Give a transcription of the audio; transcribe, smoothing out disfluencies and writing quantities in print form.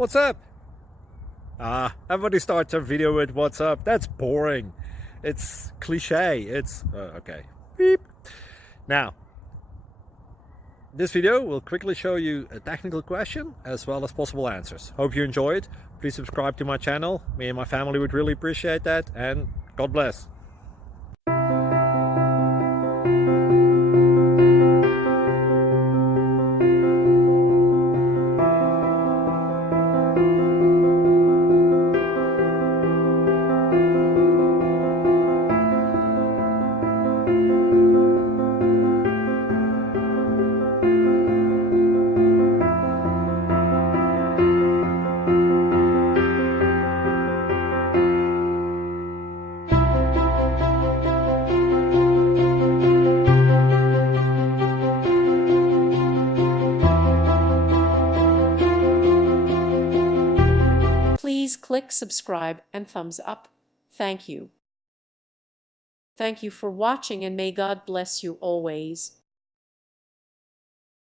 What's up? Everybody starts their video with what's up. That's boring. It's cliche. It's okay. Beep. Now, this video will quickly show you a technical question as well as possible answers. Hope you enjoy it. Please subscribe to my channel. Me and my family would really appreciate that, and God bless. Please click subscribe and thumbs up. Thank you. Thank you for watching, and may God bless you always.